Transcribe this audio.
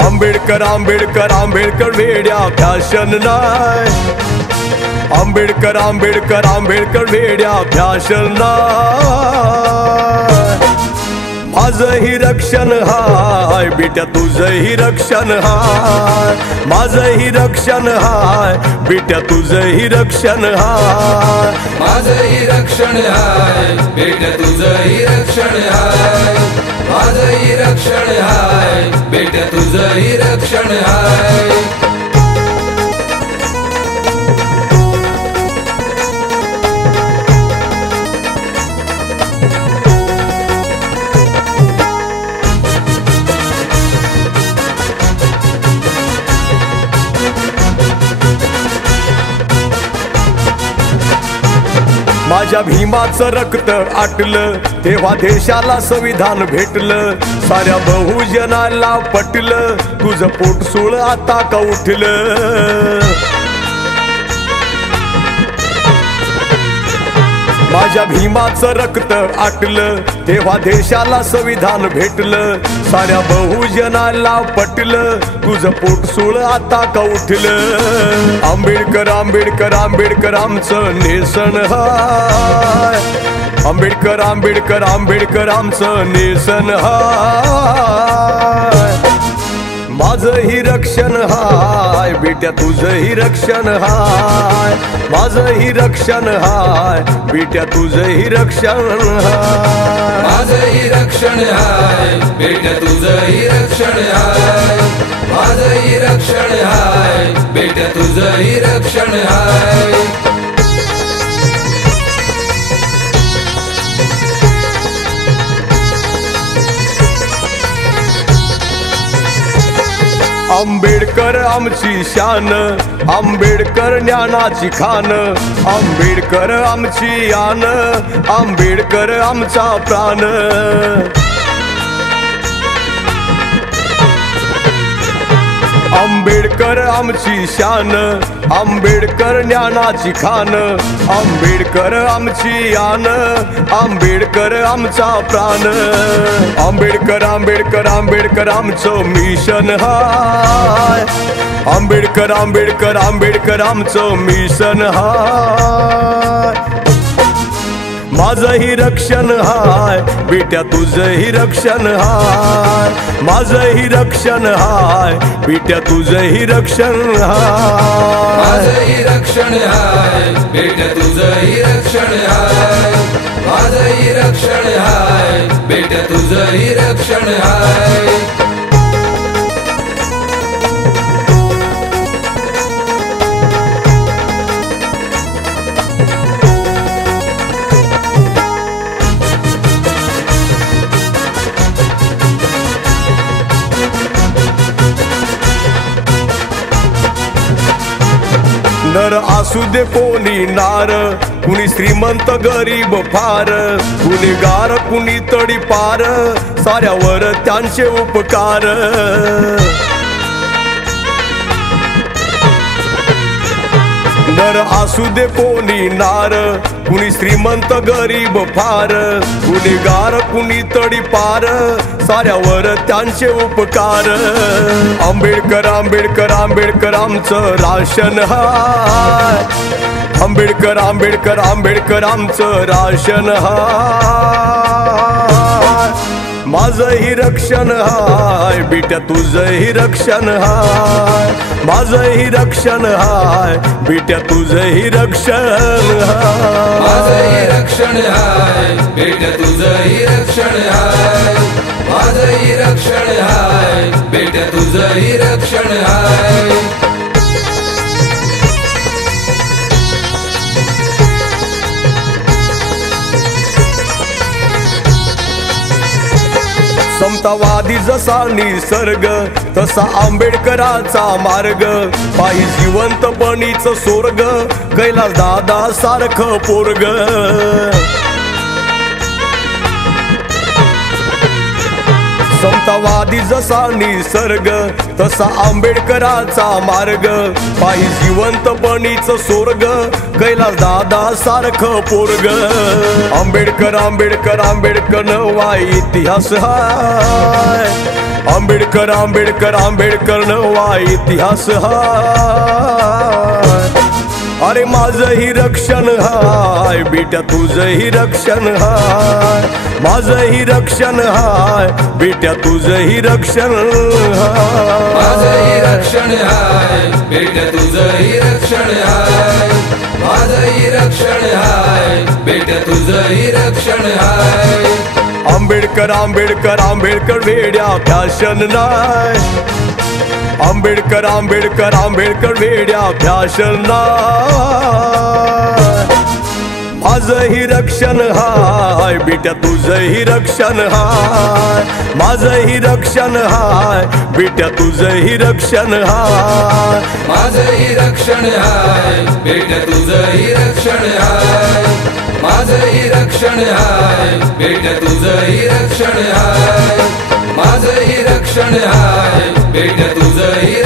आंबेडकर आंबेडकर आंबेडकर वेड्या फॅशन नाय, आंबेडकर आंबेडकर आंबेडकर वेड्या फॅशन नाय। माझंही रक्षण हाय बेट्या तुझंही रक्षण हाय, माझंही रक्षण हाय बेट्या तुझंही रक्षण हाय, माझंही रक्षण हाय बेट्या तुझंही रक्षण हाय, माझंही रक्षण हाय बेट्या तुझंही रक्षण हाय। माझ्या भीमाचं रक्त आटलं तेव्हा देशाला संविधान भेटलं, साऱ्या बहुजनाला पटलं तुझं पोटसूळ आता का उठलं। माझ्या भीमाचं रक्त आटलं तेव्हा देशाला संविधान भेटलं, साऱ्या बहुजनाला पटलं तुझं पोटसूळ आता का उठलं। आंबेडकर आंबेडकर आंबेडकर आमचं नेसन हाय, आंबेडकर आंबेडकर आंबेडकर आमचं नेसन हाय। माझंही रक्षण हाय बेट्या तुझंही रक्षण हाय, माझंही रक्षण हाय बेट्या तुझंही रक्षण हाय, माझंही रक्षण हाय बेट्या तुझंही रक्षण हाय, माझंही रक्षण हाय बेट्या तुझंही रक्षण हाय। आंबेडकर आमची शान, आंबेडकर ज्ञानाची खान, आंबेडकर आमची आन, आंबेडकर आमचा प्राण। आंबेडकर आमची शान, आंबेडकर ज्ञानाची खान, आंबेडकर आमची आन, आंबेडकर आमचा प्राण। आंबेडकर आंबेडकर आंबेडकर आमचं मिशन हाय, आंबेडकर आंबेडकर आंबेडकर आमचं मिशन हाय। माझंही रक्षण हाय बेट्या तुझंही रक्षण हाय, माझंही रक्षण हाय बेट्या तुझंही रक्षण हाय, माझंही रक्षण हाय बेट्या तुझंही रक्षण हाय, माझंही रक्षण हाय बेट्या तुझंही रक्षण हाय। नर असू दे कोणी नार, कुणी श्रीमंत गरीब फार, कुणी गार कुणी तडी पार, साऱ्यावर त्यांचे उपकार। नर असू दे कोणी नार, कुणी श्रीमंत गरीब फार, कुणी गार कुणी तडी पार, साऱ्यावर त्यांचे उपकार। आंबेडकर आंबेडकर आंबेडकर आमचं राशन हाय, आंबेडकर आंबेडकर आंबेडकर आमचं राशन हाय। माझंही रक्षण हाय बेट्या तुझंही रक्षण हाय, माझंही रक्षण हाय बेट्या तुझंही रक्षण हाय, माझंही रक्षण हाय बेट्या तुझंही रक्षण हाय, माझंही रक्षण हाय बेट्या तुझंही रक्षण हाय। समतावादी जसा निसर्ग तसा आंबेडकराचा मार्ग, पायी जिवंतपणीच स्वर्ग कैलास दादा सारखं पोरग। समतावादी जसा निसर्ग तसा आंबेडकराचा मार्ग पायी जिवंतपणीच स्वर्ग कैलास दादा सारखं पोरग आंबेडकर आंबेडकर आंबेडकर नवा इतिहास हाय आंबेडकर आंबेडकर आंबेडकर नवा इतिहास हाय अरे माझंही रक्षण हाय बेटा तुझंही रक्षण हाय माझंही रक्षण हाय बेटा तुझंही रक्षण हाय माझंही रक्षण हाय बेटा तुझंही रक्षण हाय माझंही रक्षण हाय बेटा तुझंही रक्षण हाय आंबेडकर आंबेडकर आंबेडकर वेड्या फॅशन नाय आंबेडकर आंबेडकर आंबेडकर वेड्या फॅशन नाय माझंही रक्षण हाय बेटा तुझंही रक्षण हाय माझंही रक्षण हाय बेटा तुझंही रक्षण हाय माझंही रक्षण हाय बेटा तुझंही रक्षण हाय माझंही रक्षण हाय बेटा तुझंही रक्षण हाय माझंही रक्षण हाय बेटा तुझंही